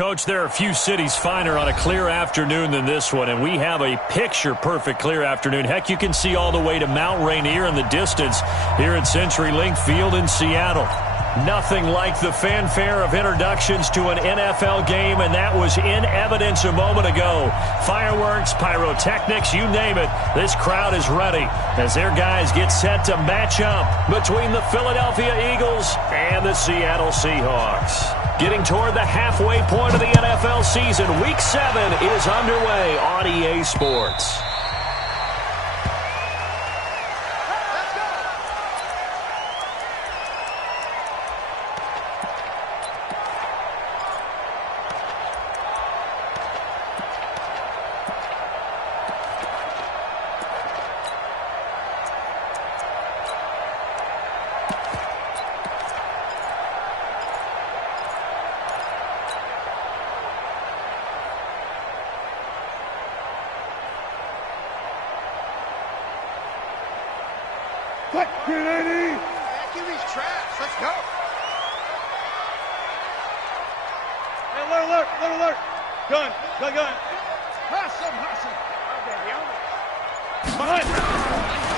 Coach, there are a few cities finer on a clear afternoon than this one, and we have a picture-perfect clear afternoon. Heck, you can see all the way to Mount Rainier in the distance here at CenturyLink Field in Seattle. Nothing like the fanfare of introductions to an NFL game, and that was in evidence a moment ago. Fireworks, pyrotechnics, you name it. This crowd is ready as their guys get set to match up between the Philadelphia Eagles and the Seattle Seahawks. Getting toward the halfway point of the NFL season, Week 7 is underway on EA Sports.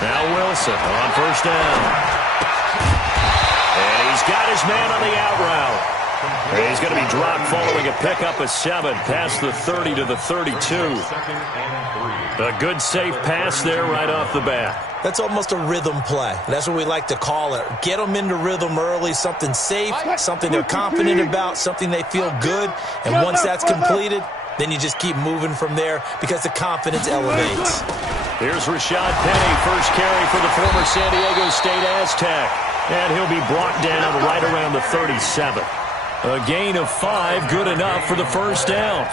Now Wilson on first down. And he's got his man on the out route. And he's going to be dropped following a pickup of 7 past the 30 to the 32. A good safe pass there right off the bat. That's almost a rhythm play. That's what we like to call it. Get them into rhythm early, something safe, something they're confident about, something they feel good. And once that's completed, then you just keep moving from there because the confidence elevates. Here's Rashad Penny, first carry for the former San Diego State Aztec. And he'll be brought down right around the 37. A gain of 5, good enough for the first down.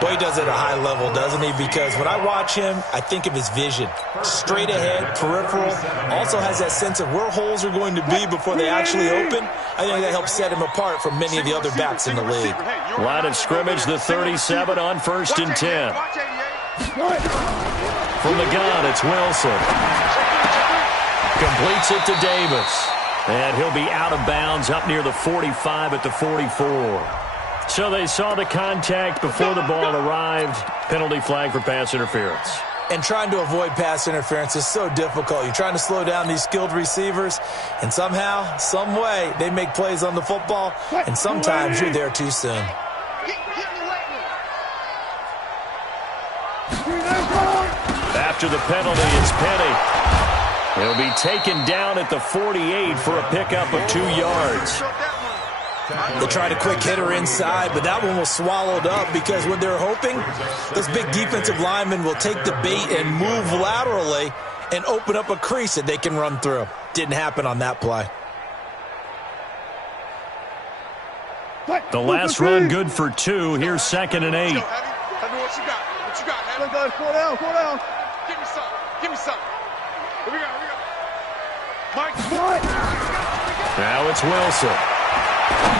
Boy, he does it at a high level, doesn't he? Because when I watch him, I think of his vision. Straight ahead, peripheral. Also has that sense of where holes are going to be before they actually open. I think that helps set him apart from many of the other backs in the league. Line of scrimmage, the 37 on first and 10. From the gun, it's Wilson. Completes it to Davis. And he'll be out of bounds up near the 45 at the 44. So they saw the contact before the ball arrived. Penalty flag for pass interference. And trying to avoid pass interference is so difficult. You're trying to slow down these skilled receivers, and somehow, some way, they make plays on the football, and sometimes you're there too soon. After the penalty, it's Penny. He'll be taken down at the 48 for a pickup of 2 yards. They tried a quick hitter inside, but that one was swallowed up because what they're hoping, those big defensive linemen will take the bait and move laterally and open up a crease that they can run through. Didn't happen on that play. The last run good for 2. Here's 2nd and 8. What you got? What you got, Heavy? Go down. Give me some. Give me some. Here we go. Mike. Now it's Wilson.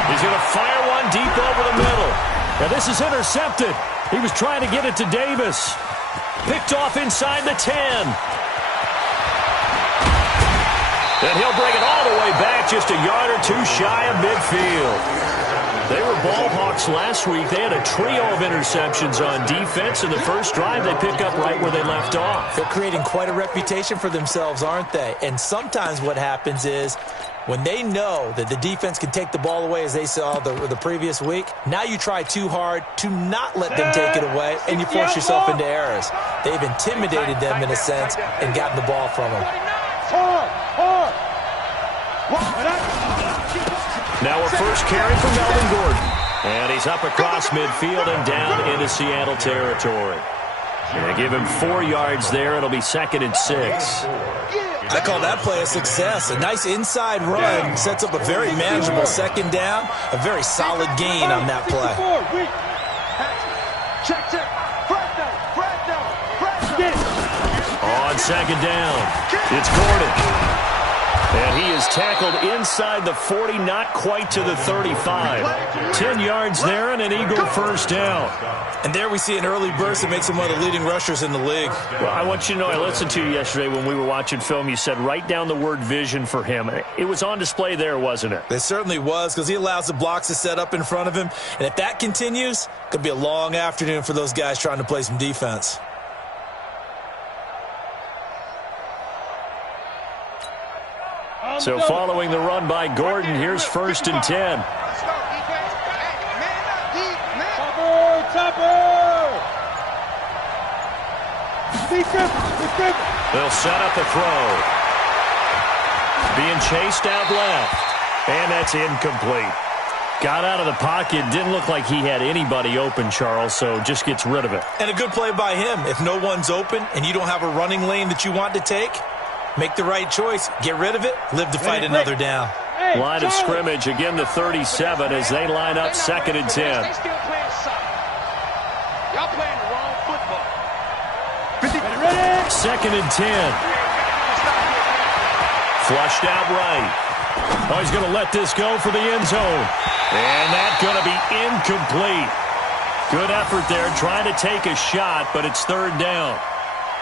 He's going to fire one deep over the middle. Now this is intercepted. He was trying to get it to Davis. Picked off inside the 10. And he'll bring it all the way back just a yard or 2 shy of midfield. They were ball hawks last week. They had a trio of interceptions on defense. In the first drive, they pick up right where they left off. They're creating quite a reputation for themselves, aren't they? And sometimes what happens is when they know that the defense can take the ball away, as they saw the previous week, now you try too hard to not let them take it away, and you force yourself into errors. They've intimidated them in a sense and gotten the ball from them. Now a first carry for Melvin Gordon. And he's up across midfield and down into Seattle territory. And give him 4 yards there. It'll be 2nd and 6. I call that play a success. A nice inside run sets up a very manageable 2nd down. A very solid gain on that play. On 2nd down, it's Gordon. And he is tackled inside the 40, not quite to the 35. 10 yards there and an Eagle first down. And there we see an early burst that makes him one of the leading rushers in the league. Well, I want you to know, I listened to you yesterday when we were watching film. You said write down the word vision for him. It was on display there, wasn't it? It certainly was, because he allows the blocks to set up in front of him. And if that continues, it could be a long afternoon for those guys trying to play some defense. So following the run by Gordon, here's 1st and 10. They'll set up a throw. Being chased out left. And that's incomplete. Got out of the pocket. Didn't look like he had anybody open, Charles, so just gets rid of it. And a good play by him. If no one's open and you don't have a running lane that you want to take, make the right choice. Get rid of it. Live to fight another down. Line of scrimmage, again the 37 as they line up 2nd and 10. Y'all playing the wrong football. 2nd and 10. Flushed out right. Oh, he's going to let this go for the end zone. And that's going to be incomplete. Good effort there, trying to take a shot, but it's 3rd down.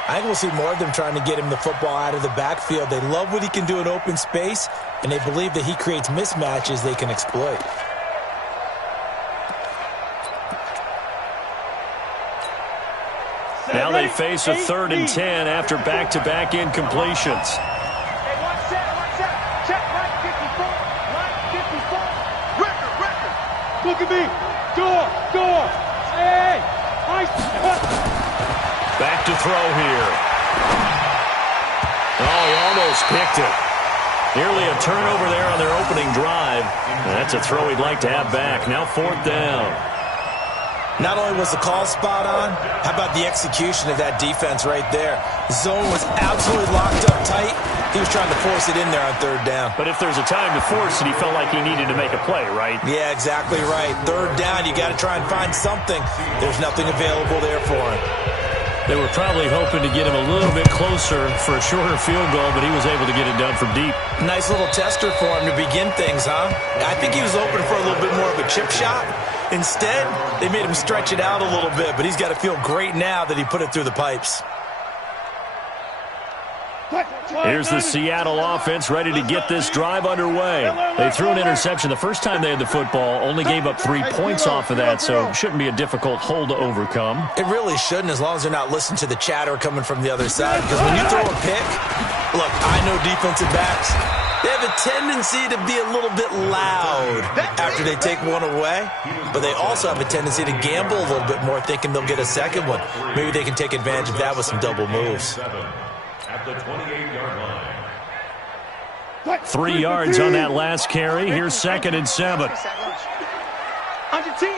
I think we'll see more of them trying to get him the football out of the backfield. They love what he can do in open space, and they believe that he creates mismatches they can exploit. Now they face a 3rd and 10 after back-to-back incompletions. Hey, one set. Check right 54. Right 54. Record. Look at me. Door. Hey. Back to throw here. Oh, he almost picked it. Nearly a turnover there on their opening drive. And that's a throw he'd like to have back. Now 4th down. Not only was the call spot on, how about the execution of that defense right there? The zone was absolutely locked up tight. He was trying to force it in there on 3rd down. But if there's a time to force it, he felt like he needed to make a play, right? Yeah, exactly right. 3rd down, you got to try and find something. There's nothing available there for him. They were probably hoping to get him a little bit closer for a shorter field goal, but he was able to get it done from deep. Nice little tester for him to begin things, huh? I think he was hoping for a little bit more of a chip shot. Instead, they made him stretch it out a little bit, but he's got to feel great now that he put it through the pipes. Here's the Seattle offense ready to get this drive underway. They threw an interception the first time they had the football, only gave up 3 points off of that, so it shouldn't be a difficult hole to overcome. It really shouldn't, as long as they're not listening to the chatter coming from the other side, because when you throw a pick, look, I know defensive backs, they have a tendency to be a little bit loud after they take one away, but they also have a tendency to gamble a little bit more, thinking they'll get a second one. Maybe they can take advantage of that with some double moves. At the 28-yard line. 3 yards on that last carry. Here's 2nd and 7. Under 10.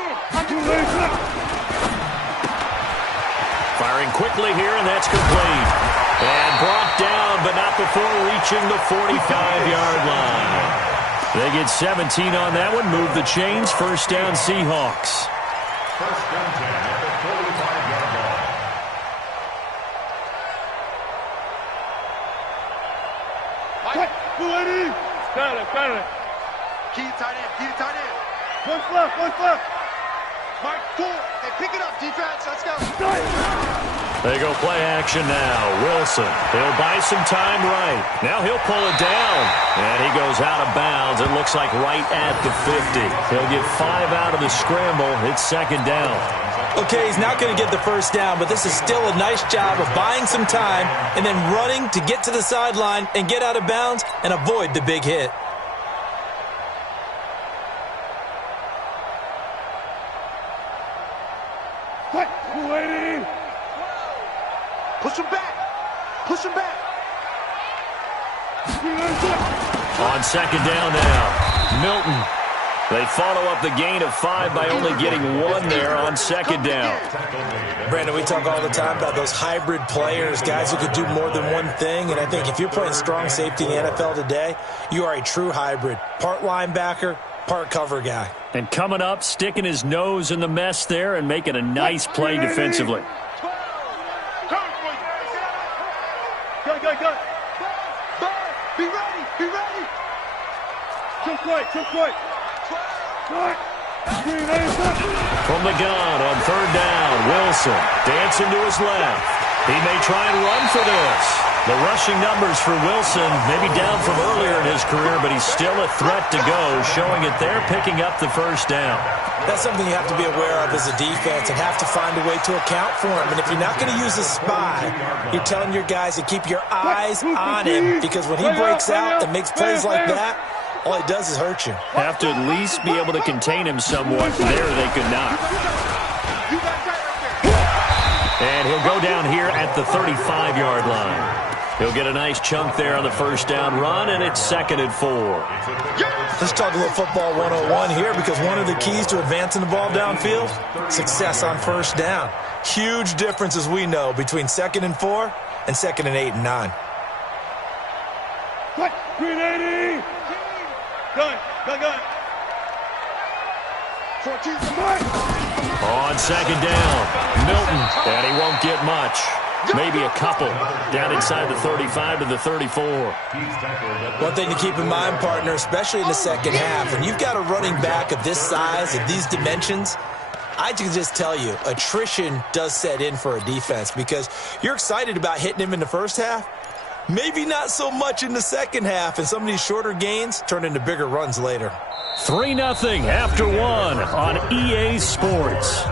Firing quickly here, and that's complete. And brought down, but not before reaching the 45-yard line. They get 17 on that one. Move the chains. 1st down, Seahawks. 1st down 10 at the 45-yard line. Got it. Key to tight end. What's left? Mark 4. Hey, pick it up, defense. Let's go. They go play action now. Wilson, he'll buy some time right. Now he'll pull it down. And he goes out of bounds. It looks like right at the 50. He'll get 5 out of the scramble. It's 2nd down. Okay, he's not going to get the 1st down, but this is still a nice job of buying some time and then running to get to the sideline and get out of bounds and avoid the big hit. Push him back. On 2nd down now, Milton. They follow up the gain of 5 by only getting 1 there on 2nd down. Brandon, we talk all the time about those hybrid players, guys who could do more than one thing, and I think if you're playing strong safety in the NFL today, you are a true hybrid. Part linebacker, part cover guy. And coming up, sticking his nose in the mess there and making a nice play defensively. Go. Be ready. too quick, too quick. Quick. From the gun on third down, Wilson dancing to his left. He may try and run for this. The rushing numbers for Wilson maybe down from earlier in his career, but he's still a threat to go, showing it there, picking up the first down. That's something you have to be aware of as a defense and have to find a way to account for him. And if you're not going to use a spy, you're telling your guys to keep your eyes on him, because when he breaks out and makes plays like that, all he does is hurt you. Have to at least be able to contain him somewhat. There they could not. And he'll go down here at the 35-yard line. He'll get a nice chunk there on the first down run, and it's 2nd and 4. Let's talk a little football 101 here, because one of the keys to advancing the ball downfield, success on first down. Huge difference, as we know, between 2nd and 4 and 2nd and 8 and 9. Quick, 380. Gun. 14. On second down, Milton, and he won't get much. Maybe a couple down inside the 35 to the 34. One thing to keep in mind, partner, especially in the second half, when you've got a running back of this size, of these dimensions, I can just tell you, attrition does set in for a defense, because you're excited about hitting him in the first half, maybe not so much in the second half, and some of these shorter gains turn into bigger runs later. 3-0 after 1 on EA Sports.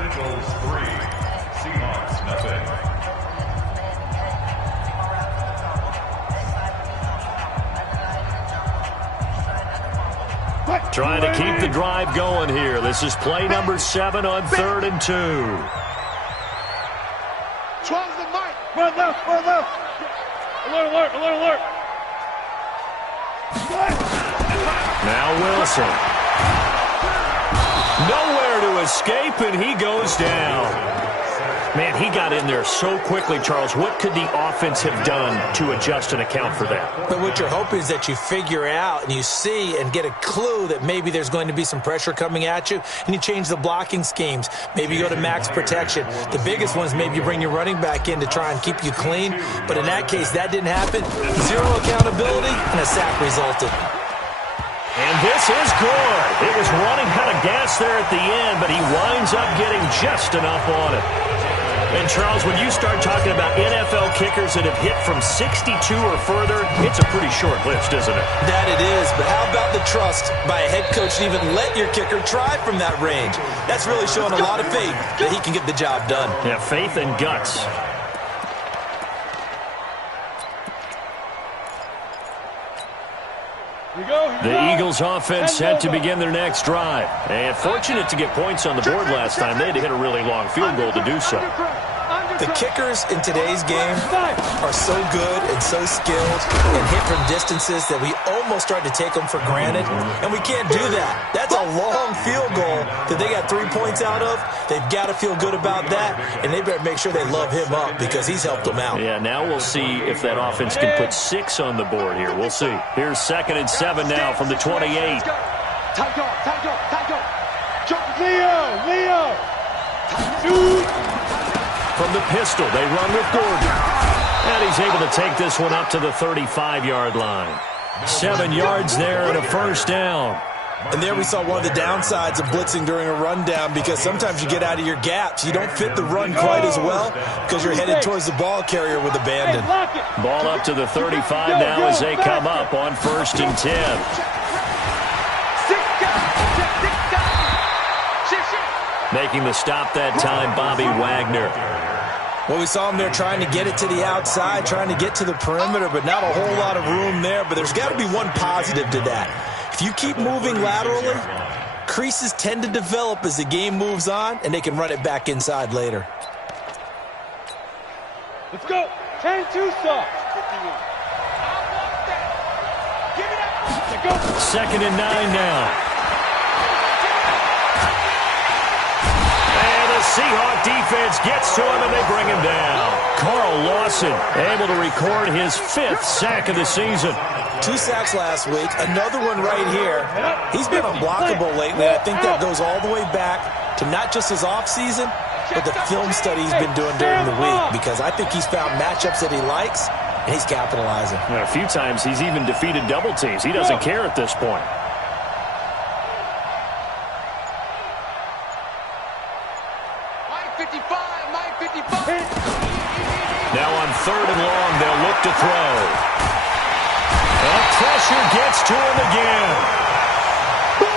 Trying to keep the drive going here. This is play number 7 on 3rd and 2. 12's the mic. Run left. Alert. Now Wilson. Nowhere to escape, and he goes down. Man, he got in there so quickly, Charles. What could the offense have done to adjust and account for that? But what you're hoping is that you figure out and you see and get a clue that maybe there's going to be some pressure coming at you, and you change the blocking schemes. Maybe you go to max protection. The biggest one is maybe you bring your running back in to try and keep you clean. But in that case, that didn't happen. Zero accountability, and a sack resulted. And this is good. It was running out of gas there at the end, but he winds up getting just enough on it. And, Charles, when you start talking about NFL kickers that have hit from 62 or further, it's a pretty short list, isn't it? That it is, but how about the trust by a head coach to even let your kicker try from that range? That's really showing a lot of faith that he can get the job done. Yeah, faith and guts. The Eagles offense set to begin their next drive. And fortunate to get points on the board last time. They had to hit a really long field goal to do so. The kickers in today's game are so good and so skilled and hit from distances that we almost start to take them for granted, and we can't do that. That's a long field goal that they got 3 points out of. They've got to feel good about that, and they better make sure they love him up because he's helped them out. Yeah, now we'll see if that offense can put 6 on the board here. We'll see. Here's 2nd and 7 now from the 28. Leo. From the pistol, they run with Gordon. And he's able to take this one up to the 35-yard line. 7 yards there and a first down. And there we saw one of the downsides of blitzing during a rundown, because sometimes you get out of your gaps. You don't fit the run quite as well because you're headed towards the ball carrier with abandon. Ball up to the 35 now as they come up on 1st and 10. Making the stop that time, Bobby Wagner. Well, we saw him there trying to get it to the outside, trying to get to the perimeter, but not a whole lot of room there. But there's got to be one positive to that. If you keep moving laterally, creases tend to develop as the game moves on, and they can run it back inside later. Let's go. 10-2 stop. 2nd and 9 now. Seahawk defense gets to him, and they bring him down. Carl Lawson able to record his 5th sack of the season. 2 sacks last week, another one right here. He's been unblockable lately. I think that goes all the way back to not just his offseason, but the film study he's been doing during the week, because I think he's found matchups that he likes, and he's capitalizing. A few times he's even defeated double teams. He doesn't care at this point. Now on 3rd and long, they'll look to throw. And pressure gets to him again.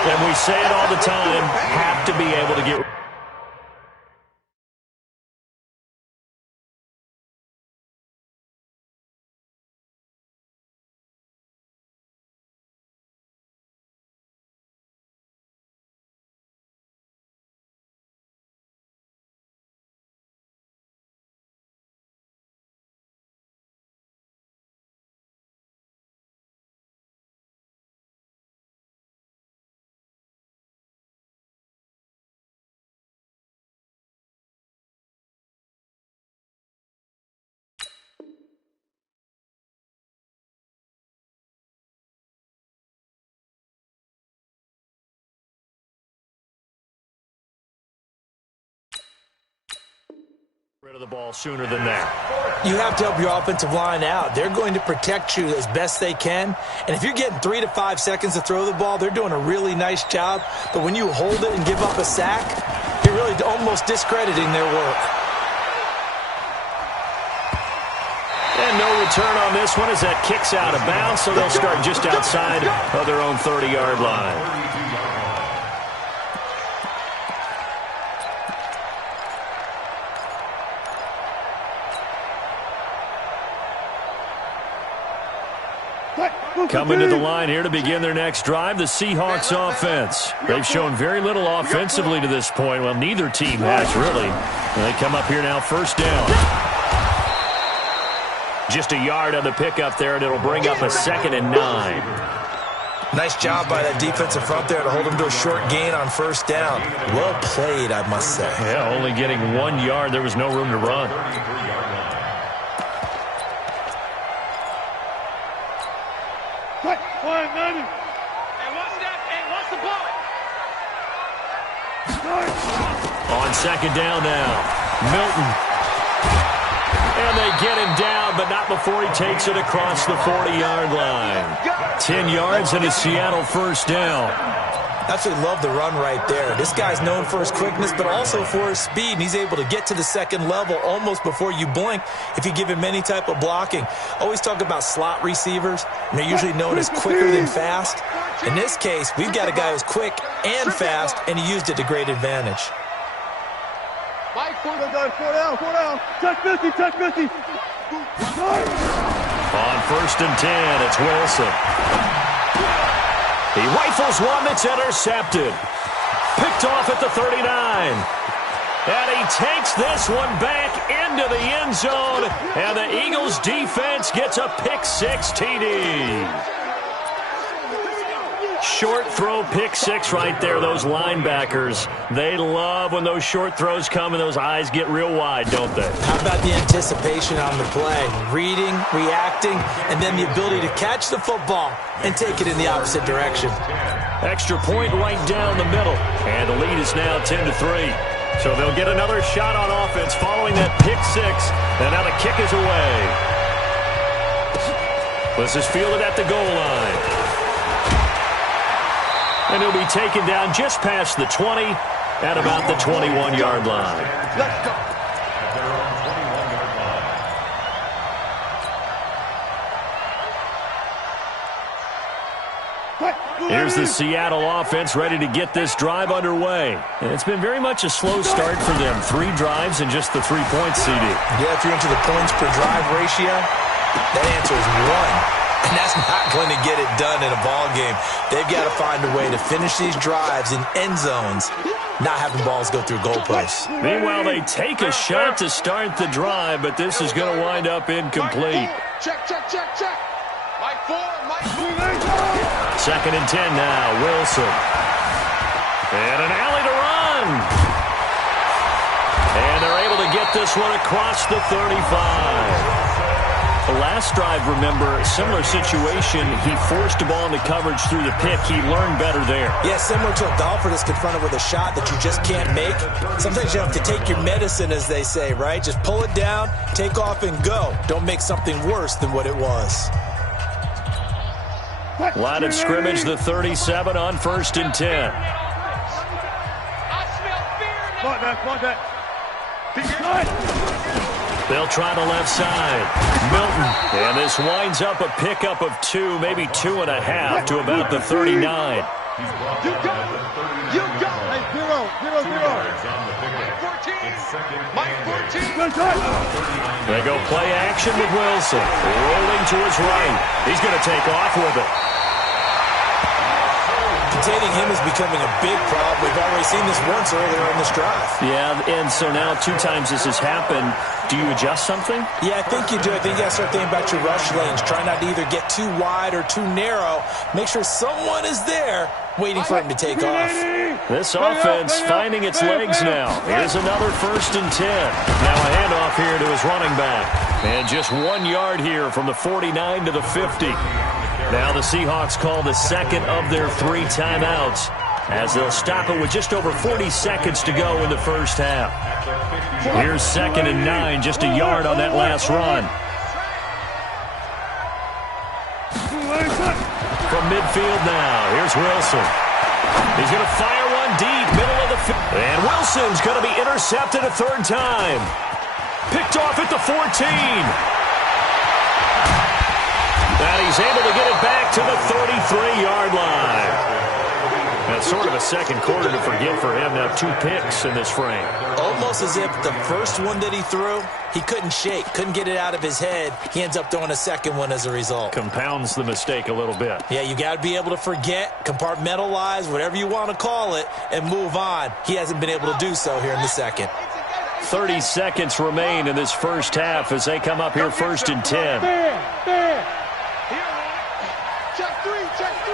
And we say it all the time, have to be able to get... rid of the ball sooner than that. You have to help your offensive line out. They're going to protect you as best they can. And if you're getting 3 to 5 seconds to throw the ball, they're doing a really nice job. But when you hold it and give up a sack, you're really almost discrediting their work. And no return on this one as that kicks out of bounds, so they'll start just outside of their own 30-yard line. Coming to the line here to begin their next drive, the Seahawks offense. They've shown very little offensively to this point. Well, neither team has, really. They come up here now, 1st down. Just a yard on the pickup there, and it'll bring up a 2nd and 9. Nice job by that defensive front there to hold them to a short gain on 1st down. Well played, I must say. Yeah, only getting 1 yard. There was no room to run. On 2nd down now, Milton. And they get him down, but not before he takes it across the 40-yard line. 10 yards and a Seattle 1st down. Absolutely love the run right there. This guy's known for his quickness, but also for his speed, and he's able to get to the 2nd level almost before you blink if you give him any type of blocking. Always talk about slot receivers, and they're usually known as quicker than fast. In this case, we've got a guy who's quick and fast, and he used it to great advantage. Mike, 4 down. Check 50. On 1st and 10, it's Wilson. He rifles one that's intercepted. Picked off at the 39. And he takes this one back into the end zone. And the Eagles defense gets a pick-6 TD. Short throw, pick-6 right there. Those linebackers, they love when those short throws come and those eyes get real wide, don't they? How about the anticipation on the play? Reading, reacting, and then the ability to catch the football and take it in the opposite direction. Extra point right down the middle. And the lead is now 10-3. So they'll get another shot on offense following that pick-6. And now the kick is away. This is fielded at the goal line. And he'll be taken down just past the 20 at about the 21-yard line. Let's go. Here's the Seattle offense ready to get this drive underway. And it's been very much a slow start for them. 3 drives and just the 3 points, CD. Yeah, if you're into the points per drive ratio, that answer is 1. And that's not going to get it done in a ball game. They've got to find a way to finish these drives in end zones, not having balls go through goalposts. Meanwhile, they take a shot to start the drive, but this is going to wind up incomplete. Check. Mike 4. 2nd and 10 now, Wilson. And an alley to run. And they're able to get this one across the 35. The last drive, remember, similar situation. He forced the ball into coverage through the pick. He learned better there. Yeah, similar to a golfer that's confronted with a shot that you just can't make. Sometimes you have to take your medicine, as they say, right? Just pull it down, take off, and go. Don't make something worse than what it was. Line of scrimmage, the 37 on 1st and 10. Spot that. They'll try the left side. Milton. And this winds up a pickup of 2, maybe 2.5 to about the 39. You got it. You got it. Hey, 0-0-0. Mike 14. They go play action with Wilson. Rolling to his right. He's going to take off with it. Containing him is becoming a big problem. We've already seen this once earlier in this drive. Yeah, and so now 2 times this has happened. Do you adjust something? Yeah, I think you do. I think you got to start thinking about your rush lanes. Try not to either get too wide or too narrow. Make sure someone is there waiting for him to take off. This offense finding its legs now. Here's another 1st and 10. Now a handoff here to his running back. And just 1 yard here from the 49 to the 50. Now the Seahawks call the second of their 3 timeouts as they'll stop it with just over 40 seconds to go in the first half. Here's 2nd and 9, just a yard on that last run. From midfield now, here's Wilson. He's going to fire one deep, middle of the field. And Wilson's going to be intercepted a 3rd time. Picked off at the 14. And he's able to get it back to the 33-yard line. That's sort of a second quarter to forget for him. Now 2 picks in this frame. Almost as if the first one that he threw, he couldn't shake, couldn't get it out of his head. He ends up throwing a second one as a result. Compounds the mistake a little bit. Yeah, you got to be able to forget, compartmentalize, whatever you want to call it, and move on. He hasn't been able to do so here in the second. 30 seconds remain in this first half as they come up here 1st and 10. Check 3, check 3.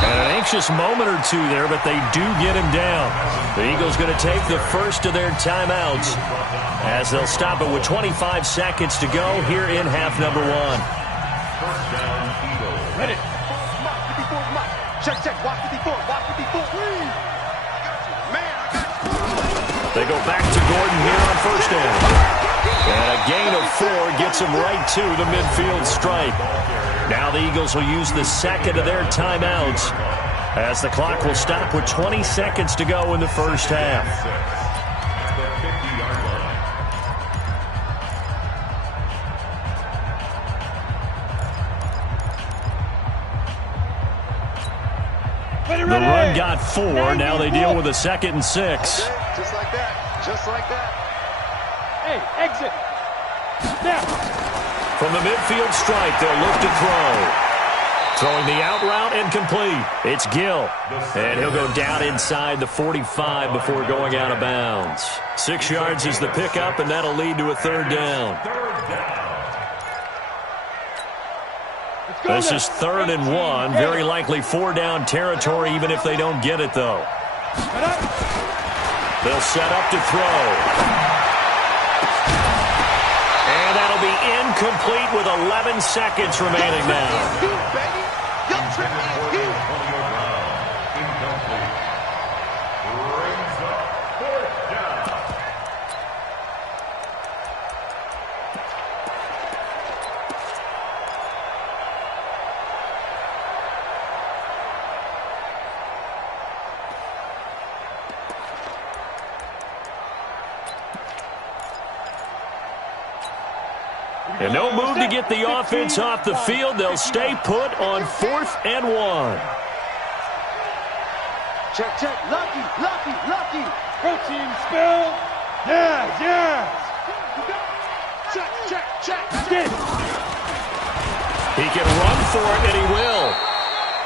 And an anxious moment or 2 there, but they do get him down. The Eagles going to take the first of their timeouts as they'll stop it with 25 seconds to go here in half number 1. Ready. Check, watch 54, watch 54. They go back to Gordon here on 1st down. And a gain of 4 gets him right to the midfield stripe. Now the Eagles will use the second of their timeouts as the clock will stop with 20 seconds to go in the first half. The run got 4. Now they deal with a 2nd and 6. Just like that. Just like that. Hey, exit. Now. From the midfield stripe, they'll look to throw. Throwing the out route and complete. It's Gill. And he'll go down inside the 45 before going out of bounds. 6 yards is the pickup, and that'll lead to a 3rd down. This is 3rd and 1. Very likely 4-down territory, even if they don't get it, though. They'll set up to throw. And that'll be incomplete with 11 seconds remaining now. And no move to get the offense off the field. They'll stay put on 4th and 1. Check. Lucky. Protein spill. Yes. Check. He can run for it, and he will.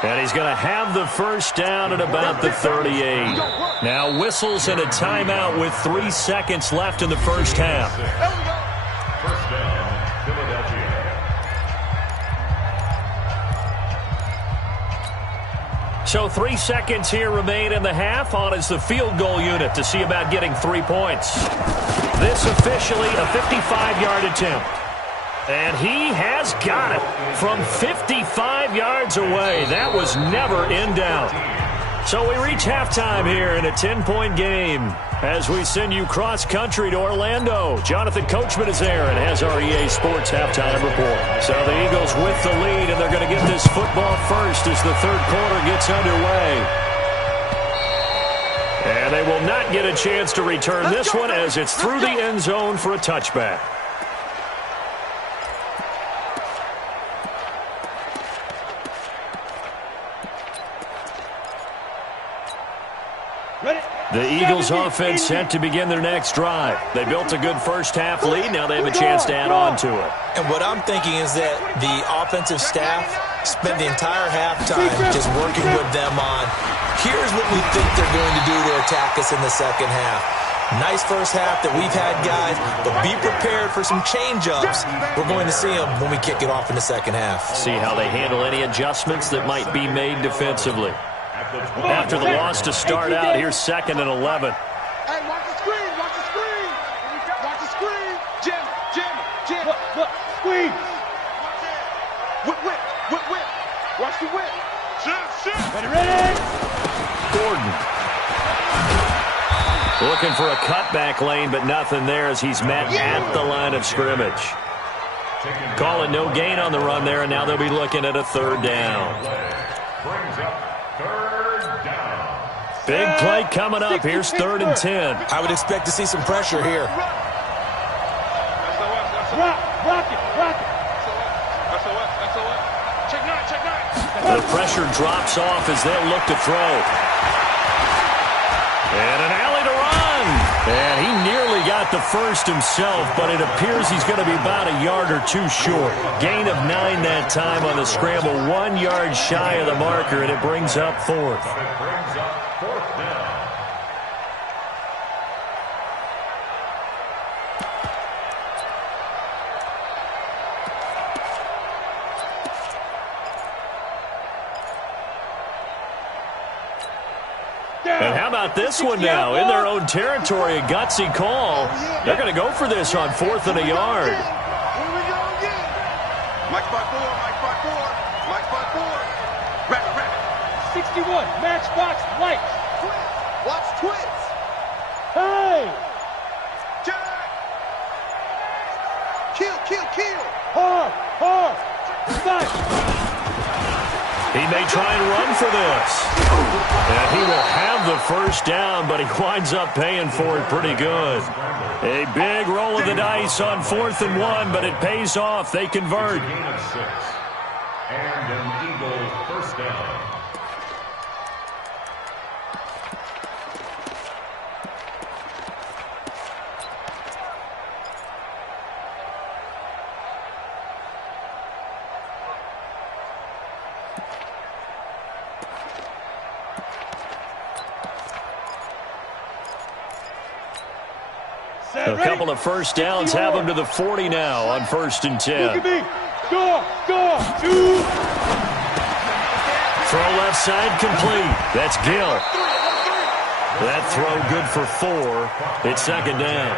And he's going to have the first down at about the 38. Now whistles and a timeout with 3 seconds left in the first half. First down, Philadelphia. So 3 seconds here remain in the half. On is the field goal unit to see about getting 3 points. This officially a 55-yard attempt. And he has got it from 55 yards away. That was never in doubt. So we reach halftime here in a 10-point game as we send you cross-country to Orlando. Jonathan Coachman is there and has our EA Sports halftime report. So the Eagles with the lead, and they're going to get this football first as the third quarter gets underway. they will not get a chance to return this one as it's through the end zone for a touchback. The Eagles offense set to begin their next drive. They built a good first-half lead. Now they have a chance to add on to it. And what I'm thinking is that the offensive staff spent the entire halftime just working with them on, here's what we think they're going to do to attack us in the second half. Nice first half that we've had, guys, but be prepared for some change-ups. We're going to see them when we kick it off in the second half. See how they handle any adjustments that might be made defensively. After the loss to start out, here's 2nd and 11. Hey, watch the screen, watch the screen. Watch the screen. Jim. Look, squeeze. Whip. Watch the whip. Shit. Ready. Gordon. Looking for a cutback lane, but nothing there as he's met at the line of scrimmage. Calling no gain on the run there, and now they'll be looking at a 3rd down. Brings up 3rd down. Big play coming up. Here's 3rd and 10. I would expect to see some pressure here. Rock it. Check nine. The pressure drops off as they'll look to throw. And an alley to run. And he nearly got the first himself, but it appears he's going to be about a yard or two short. Gain of 9 that time on the scramble, 1 yard shy of the marker, and it brings up 4th. It brings up 4th down. And how about this one now? In their own territory, a gutsy call. They're going to go for this on 4th and a yard. Here we go again. Mike 5-4. Rapid. 61, matchbox lights. Watch twins. Hey! Jack. Kill. Hard. Stop. He may try and run for this. And he will have the first down, but he winds up paying for it pretty good. A big roll of the dice on 4th and 1, but it pays off. They convert. Gain of 6. And an Eagle 1st down. A couple of first downs have them to the 40 now on 1st and 10. Go. Throw left side complete. That's Gill. That throw good for 4. It's 2nd down.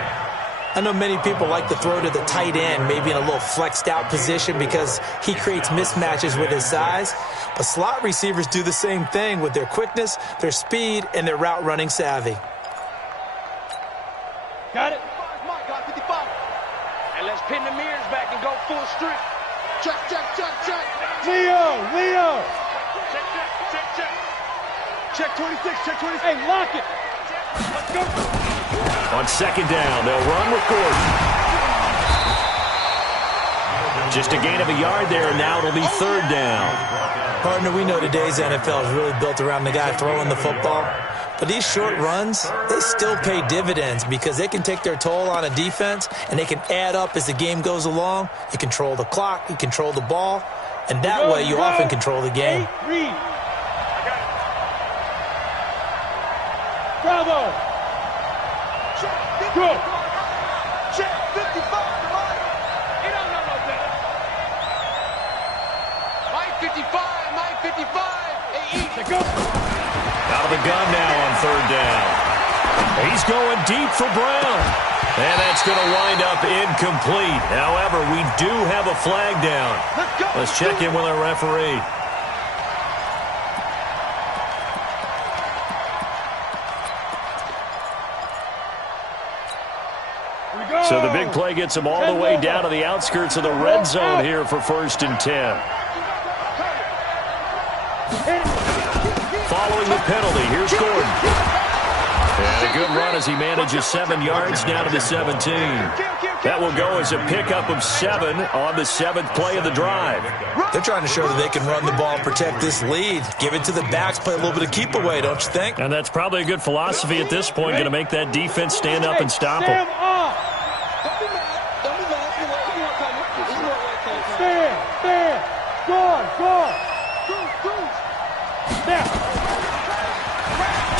I know many people like to throw to the tight end, maybe in a little flexed out position because he creates mismatches with his size. But slot receivers do the same thing with their quickness, their speed, and their route running savvy. Got it. Got 55. And let's pin the mirrors back and go full strength. Check. Leo. Check 26. Hey, lock it. Let's go. On 2nd down, they'll run with Gordon. Just a gain of a yard there, and now it'll be 3rd down. Partner, we know today's NFL is really built around the guy throwing the football. But these short runs, they still pay dividends because they can take their toll on a defense, and they can add up as the game goes along. You control the clock, you control the ball, and that way you often control the game. Hey, read. Bravo. Good. Check 55 to Mike. He don't know no better. Mike 55. Hey, easy. Go. Out of the gun now on 3rd down. He's going deep for Brown. And that's going to wind up incomplete. However, we do have a flag down. Let's check in with our referee. So the big play gets him all the way down to the outskirts of the red zone here for 1st and 10. Following the penalty, here's Gordon. And good run as he manages 7 yards down to the 17. That will go as a pickup of 7 on the 7th play of the drive. They're trying to show that they can run the ball and protect this lead. Give it to the backs, play a little bit of keep away, don't you think? And that's probably a good philosophy at this point, going to make that defense stand up and stop them.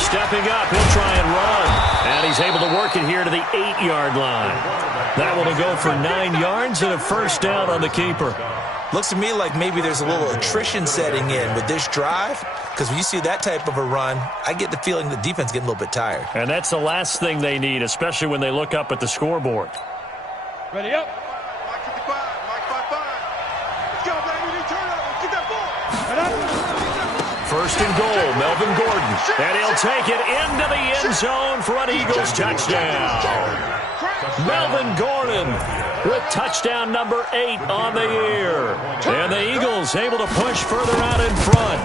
Stepping up, he'll try and run. And he's able to work it here to the 8-yard line. That one will go for 9 yards and a first down on the keeper. Looks to me like maybe there's a little attrition setting in with this drive, because when you see that type of a run, I get the feeling the defense is getting a little bit tired. And that's the last thing they need, especially when they look up at the scoreboard. Ready up. Mike 55, Mike 55. Let's go, baby. Need turnover. Get that ball. First and goal, Melvin Gordon. And he'll take it into the end zone for an Eagles touchdown. Melvin Gordon with touchdown number 8 on the year. And the Eagles able to push further out in front.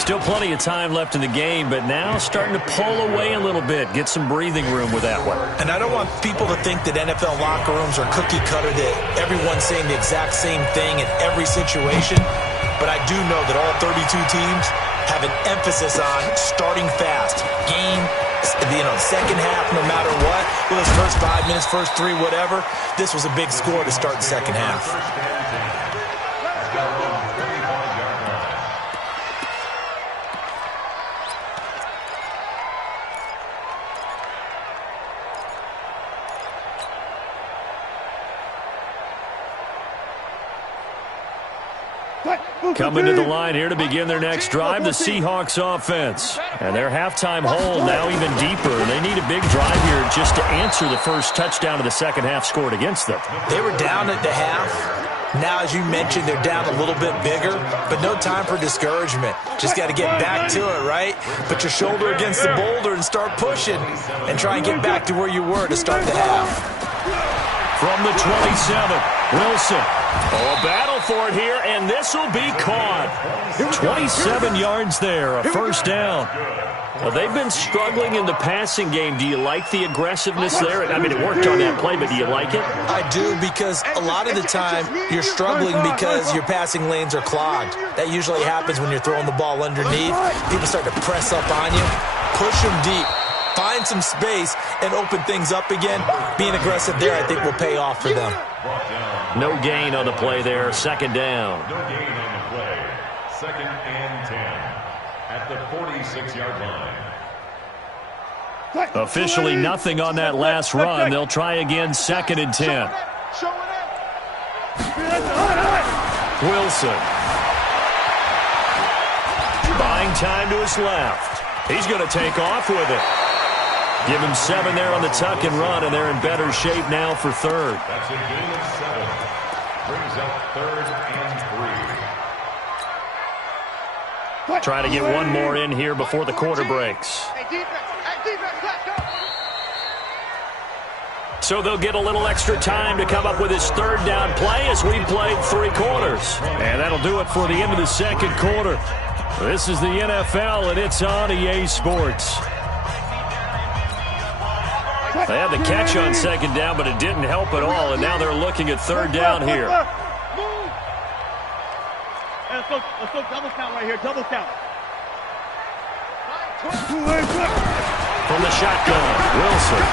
Still plenty of time left in the game, but now starting to pull away a little bit, get some breathing room with that one. And I don't want people to think that NFL locker rooms are cookie cutter, that everyone's saying the exact same thing in every situation. But I do know that all 32 teams have an emphasis on starting fast. Game, second half, no matter what. Well, it's first 5 minutes, first 3, whatever. This was a big score to start the second half. Coming to the line here to begin their next drive, the Seahawks offense. And their halftime hole now even deeper. They need a big drive here just to answer the first touchdown of the second half scored against them. They were down at the half. Now, as you mentioned, they're down a little bit bigger, but no time for discouragement. Just got to get back to it, right? Put your shoulder against the boulder and start pushing and try and get back to where you were to start the half. From the 27, Wilson. Oh, a battle for it here, and this will be caught. 27 yards there, a first down. Well, they've been struggling in the passing game. Do you like the aggressiveness there? I mean, it worked on that play, but do you like it? I do, because a lot of the time you're struggling because your passing lanes are clogged. That usually happens when you're throwing the ball underneath. People start to press up on you, push them deep, find some space, and open things up again. Being aggressive there, I think, will pay off for them. No gain on the play there. Second down. No gain on the play. Second and 10 at the 46-yard line. Officially nothing on that last run. They'll try again, second and 10. Wilson. Buying time to his left. He's going to take off with it. Give him 7 there on the tuck and run, and they're in better shape now for third. That's a gain of 7. Brings up third and 3. Try to get one more in here before the quarter breaks. So they'll get a little extra time to come up with his third down play as we played 3 quarters. And that'll do it for the end of the second quarter. This is the NFL, and it's on EA Sports. They had the catch on second down, but it didn't help at all, and now they're looking at third down here. Let's go double count right here, double count. From the shotgun, Wilson.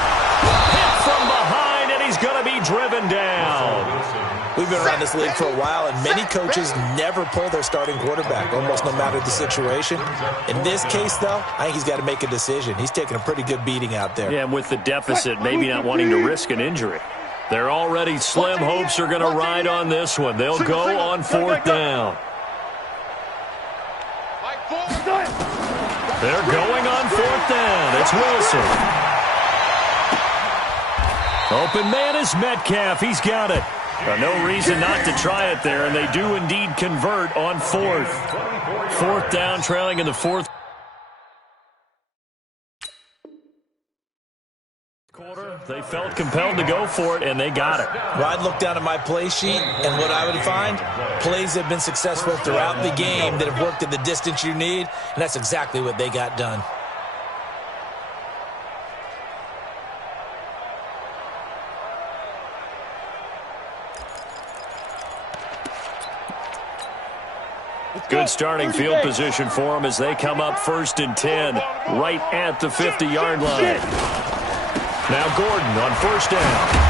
Hit from behind, and he's going to be driven down. We've been around this league for a while, and many coaches never pull their starting quarterback, almost no matter the situation. In this case, though, I think he's got to make a decision. He's taking a pretty good beating out there. Yeah, and with the deficit, maybe not wanting to risk an injury. They're already slim hopes are going to ride on this one. They'll go on fourth down. They're going on fourth down. It's Wilson. Open man is Metcalf. He's got it. No reason not to try it there, and they do indeed convert on fourth. Fourth down, trailing in the fourth quarter. They felt compelled to go for it, and they got it. Well, I'd look down at my play sheet, and what I would find, plays have been successful throughout the game that have worked at the distance you need, and that's exactly what they got done. Good starting field position for them as they come up 1st and 10, right at the 50-yard line. Now Gordon on 1st down.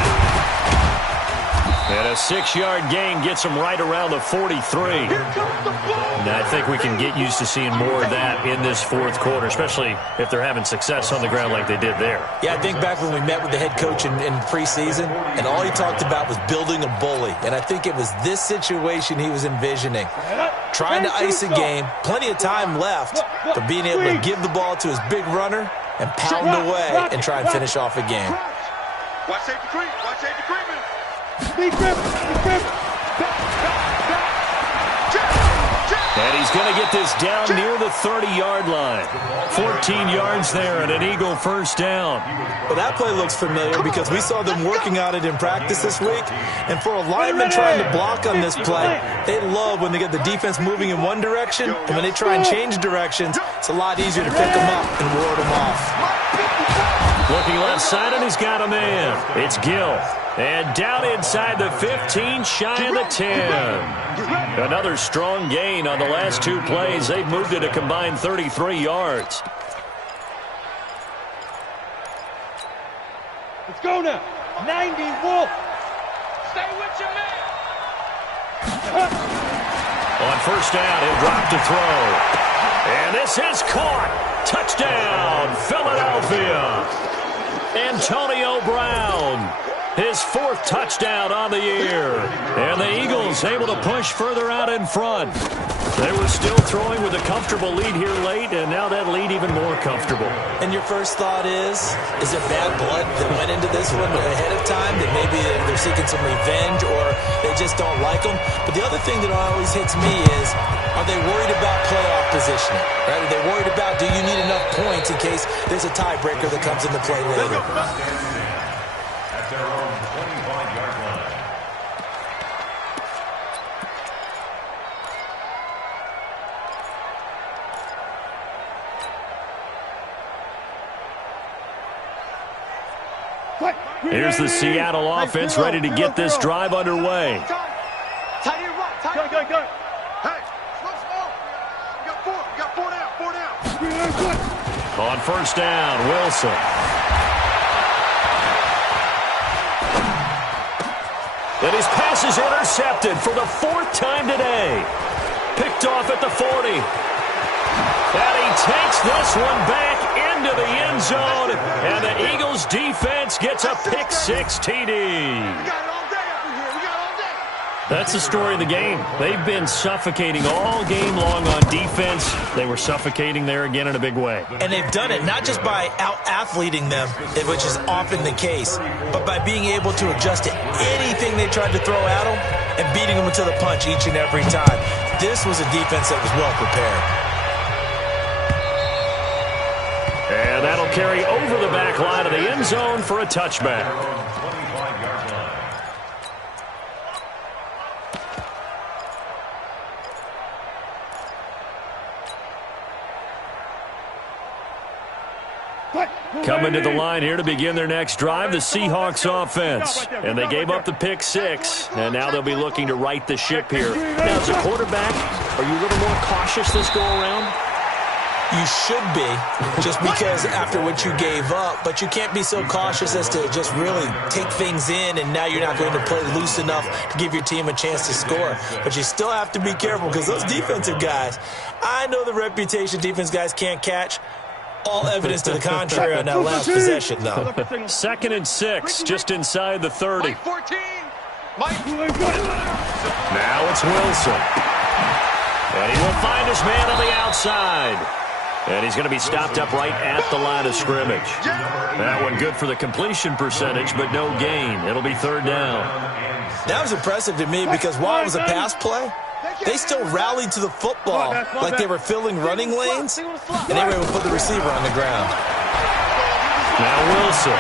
And a 6-yard gain gets them right around the 43. And I think we can get used to seeing more of that in this 4th quarter, especially if they're having success on the ground like they did there. Yeah, I think back when we met with the head coach in preseason, and all he talked about was building a bully. And I think it was this situation he was envisioning. Trying to ice a game, plenty of time left, but being able to give the ball to his big runner and pound away and try and finish off a game. Watch safety creep. Watch safety creeping. And he's going to get this down near the 30-yard line. 14 yards there and an Eagle 1st down. Well, that play looks familiar because we saw them working on it in practice this week. And for a lineman trying to block on this play, they love when they get the defense moving in one direction. And when they try and change directions, it's a lot easier to pick them up and ward them off. Looking left side, and he's got a man. It's Gill. And down inside the 15, shy of the 10. Another strong gain on the last 2 plays. They've moved it a combined 33 yards. Let's go now. 90, Wolf. Stay with your man. On 1st down, he'll drop to throw. And this is caught. Touchdown, Philadelphia. Antonio Brown, his 4th touchdown on the year. And the Eagles able to push further out in front. They were still throwing with a comfortable lead here late, and now that lead even more comfortable. And your first thought is it bad blood that went into this one ahead of time, that maybe they're seeking some revenge or they just don't like them? But the other thing that always hits me is, are they worried about playoff positioning? Right? Are they worried about, do you need enough points in case there's a tiebreaker that comes into play later? At their own 25-yard line. Here's the Seattle offense ready to get this drive underway. Go. Hey, slow. You got 4 down. On 1st down, Wilson. And his pass is intercepted for the 4th time today. Picked off at the 40. And he takes this one back into the end zone. And the Eagles defense gets a pick-6 TD. That's the story of the game. They've been suffocating all game long on defense. They were suffocating there again in a big way. And they've done it not just by out-athleting them, which is often the case, but by being able to adjust to anything they tried to throw at them and beating them to the punch each and every time. This was a defense that was well prepared. And that'll carry over the back line of the end zone for a touchback. 25-yard line. Coming to the line here to begin their next drive, the Seahawks offense. And they gave up the pick-6, and now they'll be looking to right the ship here. Now, as a quarterback, are you a little more cautious this go-around? You should be, just because after what you gave up, but you can't be so cautious as to just really take things in, and now you're not going to play loose enough to give your team a chance to score. But you still have to be careful because those defensive guys, I know the reputation defense guys can't catch. All evidence to the contrary on that last possession, though. 2nd and 6, just inside the 30. Mike 14. Mike. Now it's Wilson. And he will find his man on the outside. And he's going to be stopped up right at the line of scrimmage. That one good for the completion percentage, but no gain. It'll be 3rd down. That was impressive to me because while it was a pass play, they still rallied to the football like they were filling running lanes, and they were able to put the receiver on the ground. Now Wilson.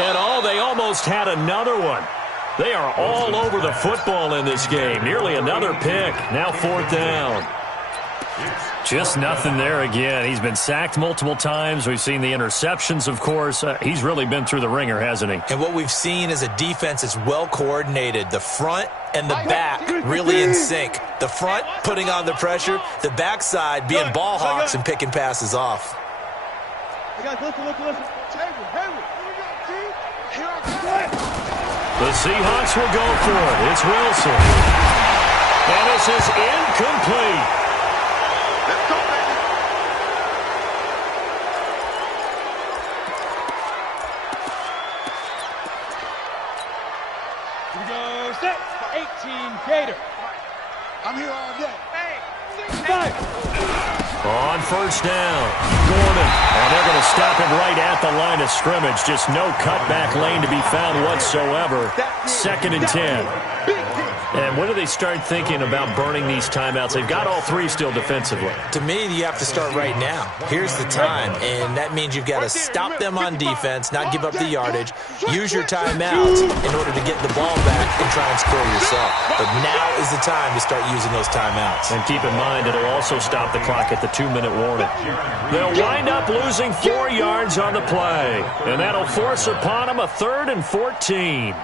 And they almost had another one. They are all over the football in this game. Nearly another pick. Now 4th down. Just nothing there again. He's been sacked multiple times. We've seen the interceptions, of course. He's really been through the ringer, hasn't he? And what we've seen is a defense that's well coordinated. The front and the back really in sync. The front putting on the pressure. The backside being ball hawks and picking passes off. The Seahawks will go for it. It's Wilson. And this is incomplete. Let's go, baby. Here we go. Set. 18 Gator. I'm here all day. On first down, Gordon. And they're going to stop him right at the line of scrimmage. Just no cutback lane to be found whatsoever. 2nd and 10. And when do they start thinking about burning these timeouts? They've got all three still defensively. To me, you have to start right now. Here's the time, and that means you've got to stop them on defense, not give up the yardage, use your timeouts in order to get the ball back and try and score yourself. But now is the time to start using those timeouts. And keep in mind, it'll also stop the clock at the 2-minute warning. They'll wind up losing 4 yards on the play, and that'll force upon them a 3rd and 14.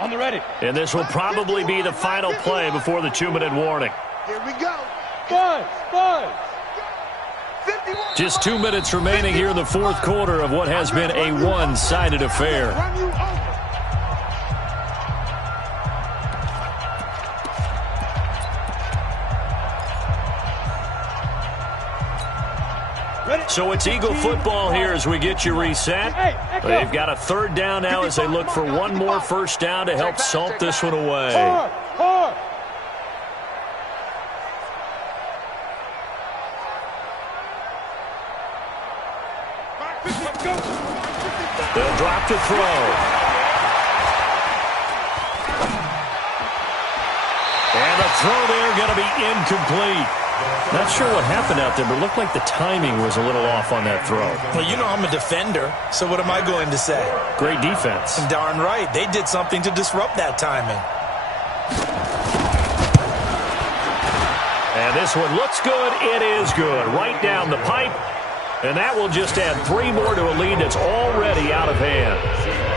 On the ready. And this will probably be the final play before the 2-minute warning. Here we go. Buzz. 51. Just 2 minutes remaining here in the 4th quarter of what has been a one-sided affair. Run you over. So it's Eagle football here as we get you reset. They've got a 3rd down now as they look for one more first down to help salt this one away. Hard. They'll drop to throw. And the throw there going to be incomplete. Not sure what happened out there, but it looked like the timing was a little off on that throw. Well, you know I'm a defender, so what am I going to say? Great defense. Darn right. They did something to disrupt that timing. And this one looks good. It is good. Right down the pipe. And that will just add 3 more to a lead that's already out of hand.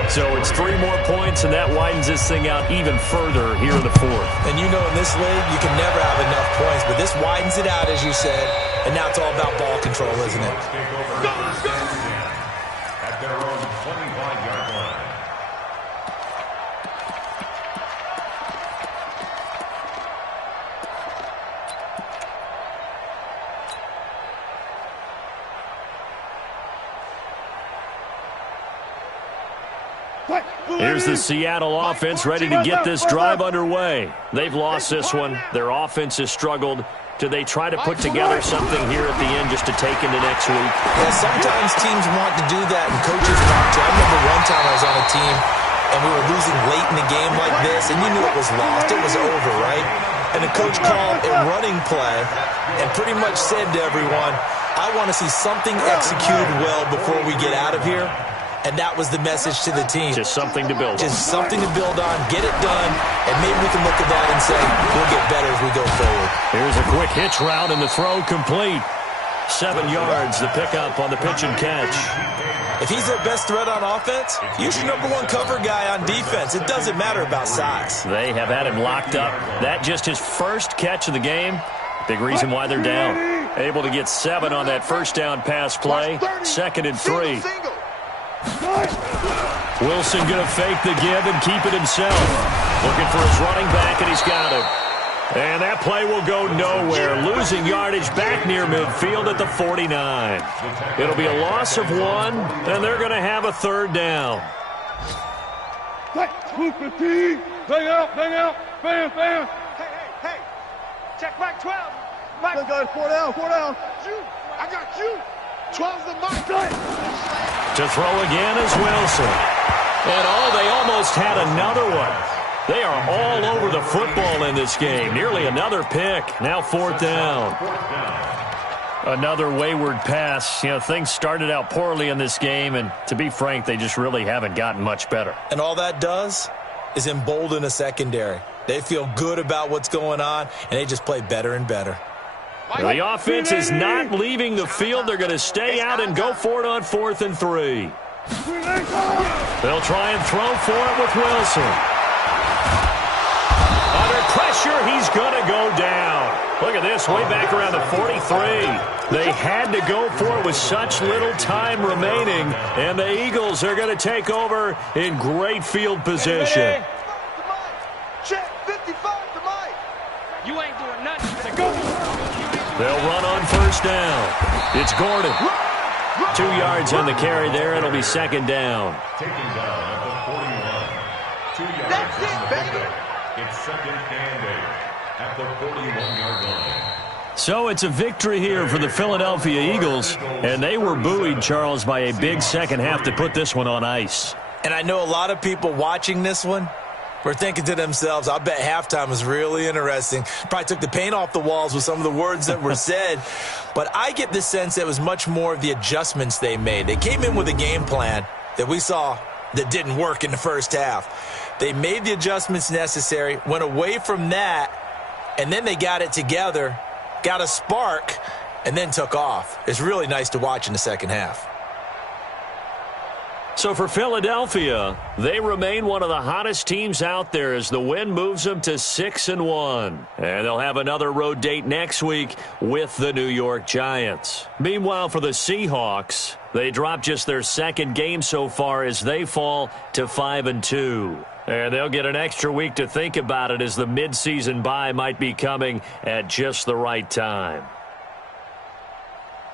So it's 3 more points, and that widens this thing out even further here in the 4th. And you know in this league, you can never have enough points, but this widens it out, as you said, and now it's all about ball control, isn't it? At their own 25-yard line. Here's the Seattle offense ready to get this drive underway. They've lost this one. Their offense has struggled. Do they try to put together something here at the end just to take into next week? Yeah, sometimes teams want to do that, and coaches want to. I remember one time I was on a team, and we were losing late in the game like this, and you knew it was lost. It was over, right? And the coach called a running play and pretty much said to everyone, I want to see something executed well before we get out of here. And that was the message to the team. Just something to build on. Just something to build on, get it done, and maybe we can look at that and say, we'll get better as we go forward. Here's a quick hitch route, and the throw complete. 7 yards, the pickup on the pitch and catch. If he's their best threat on offense, use your #1 cover guy on defense. It doesn't matter about size. They have had him locked up. That just his first catch of the game. Big reason why they're down. Able to get 7 on that first down pass play. 2nd and 3. Wilson going to fake the give and keep it himself. Looking for his running back, and he's got him. And that play will go nowhere. Losing yardage back near midfield at the 49. It'll be a loss of 1, and they're going to have a 3rd down. Bang out. Bam. Hey. Check back 12. Mike. Guys, 4 down. You. I got you. 12's the mark. To throw again is Wilson. And they almost had another one. They are all over the football in this game. Nearly another pick. Now 4th down. Another wayward pass. You know, things started out poorly in this game, and to be frank, they just really haven't gotten much better. And all that does is embolden a secondary. They feel good about what's going on, and they just play better and better. The offense is not leaving the field. They're going to stay out and go for it on 4th and 3. They'll try and throw for it with Wilson. Under pressure, he's going to go down. Look at this, way back around the 43. They had to go for it with such little time remaining, and the Eagles are going to take over in great field position. Check 55 to Mike. You ain't doing nothing to go. They'll run on 1st down. It's Gordon. 2 yards on the carry there. It'll be 2nd down. Taking down at the 41. 2 yards. That's it, baby. It's 2nd and 8 at the 41-yard line. So it's a victory here for the Philadelphia Eagles, and they were buoyed, Charles, by a big second half to put this one on ice. And I know a lot of people watching this one were thinking to themselves, I bet halftime was really interesting. Probably took the paint off the walls with some of the words that were said. But I get the sense it was much more of the adjustments they made. They came in with a game plan that we saw that didn't work in the first half. They made the adjustments necessary, went away from that, and then they got it together, got a spark, and then took off. It's really nice to watch in the second half. So for Philadelphia, they remain one of the hottest teams out there as the win moves them to 6-1. And they'll have another road date next week with the New York Giants. Meanwhile, for the Seahawks, they dropped just their 2nd game so far as they fall to 5-2. And they'll get an extra week to think about it as the midseason bye might be coming at just the right time.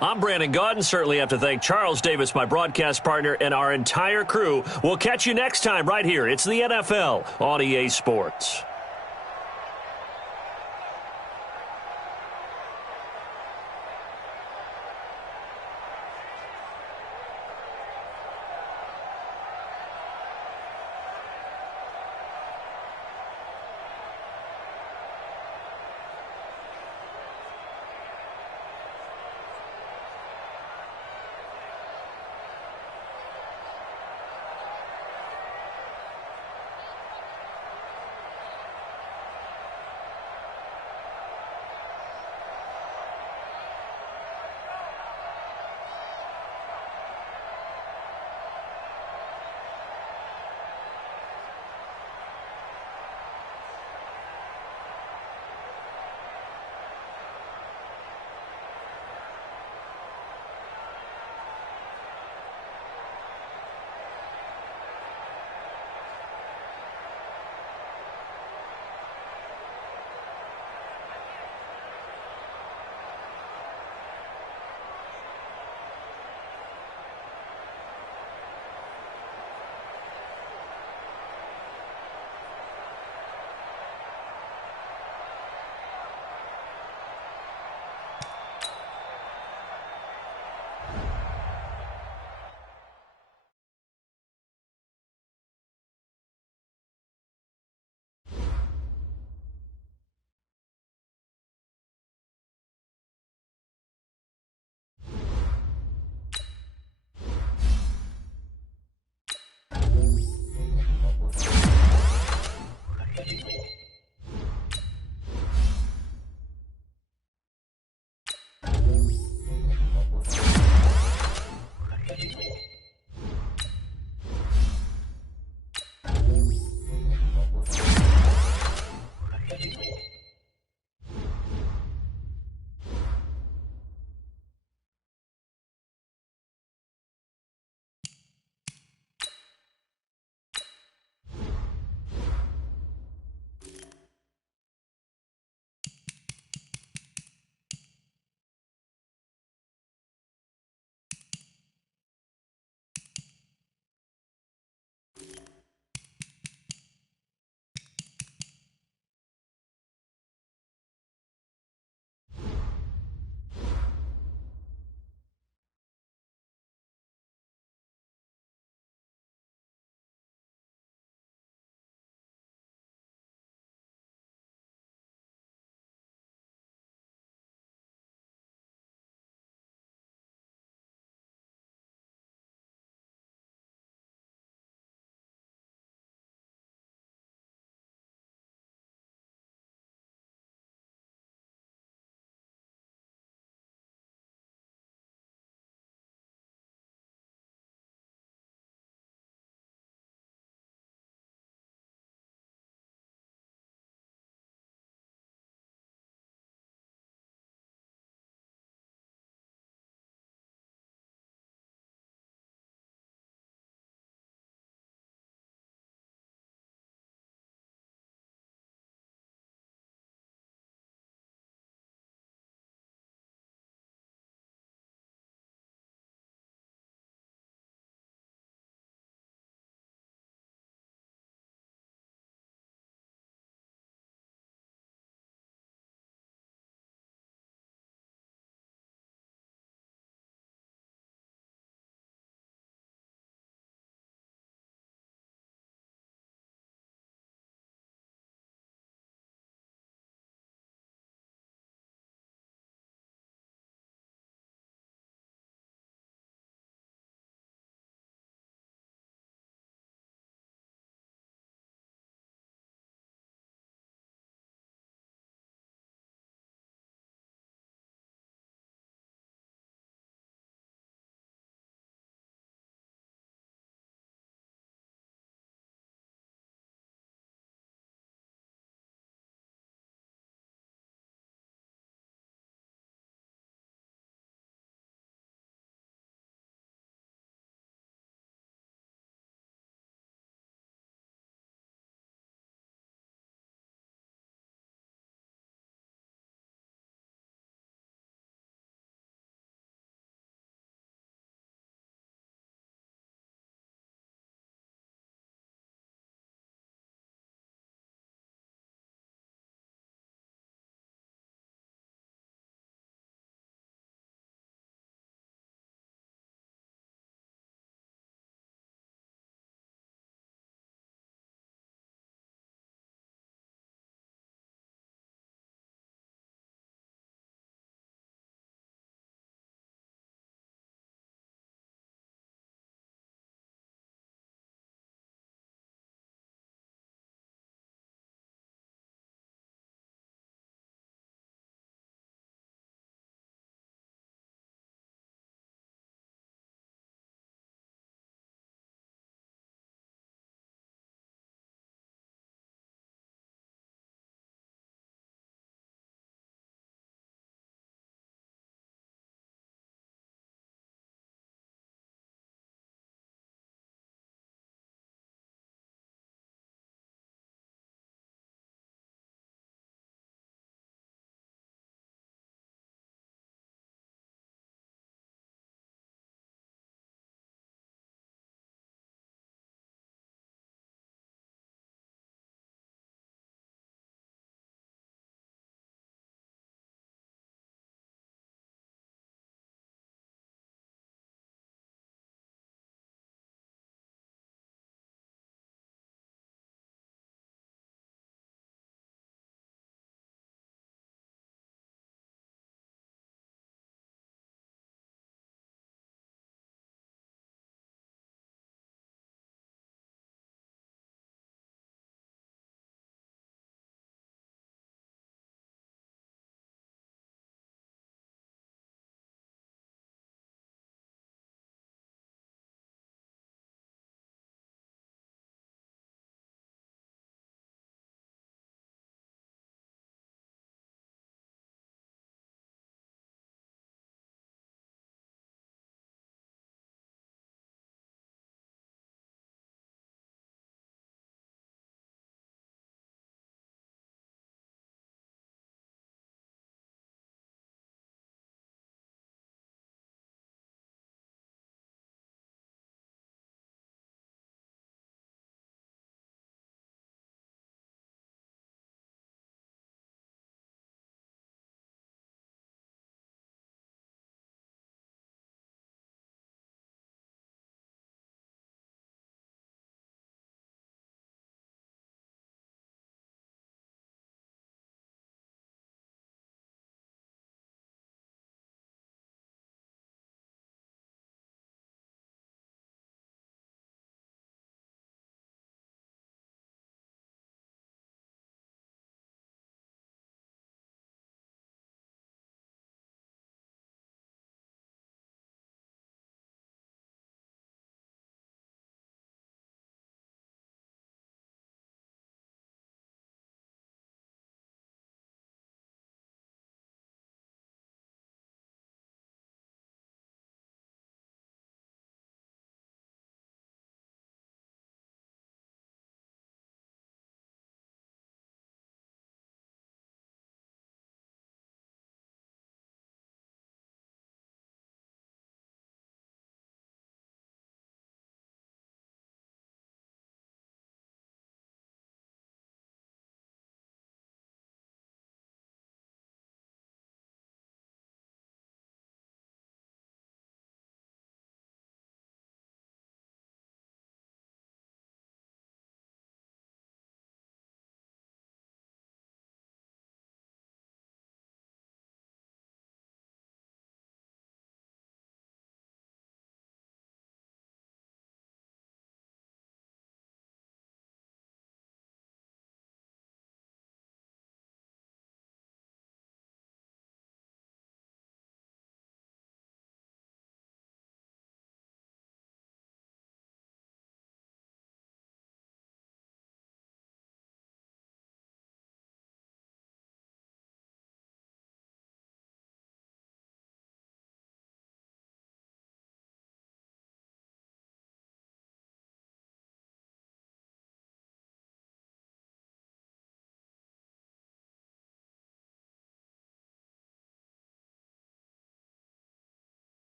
I'm Brandon Gaudin. Certainly have to thank Charles Davis, my broadcast partner, and our entire crew. We'll catch you next time right here. It's the NFL on EA Sports.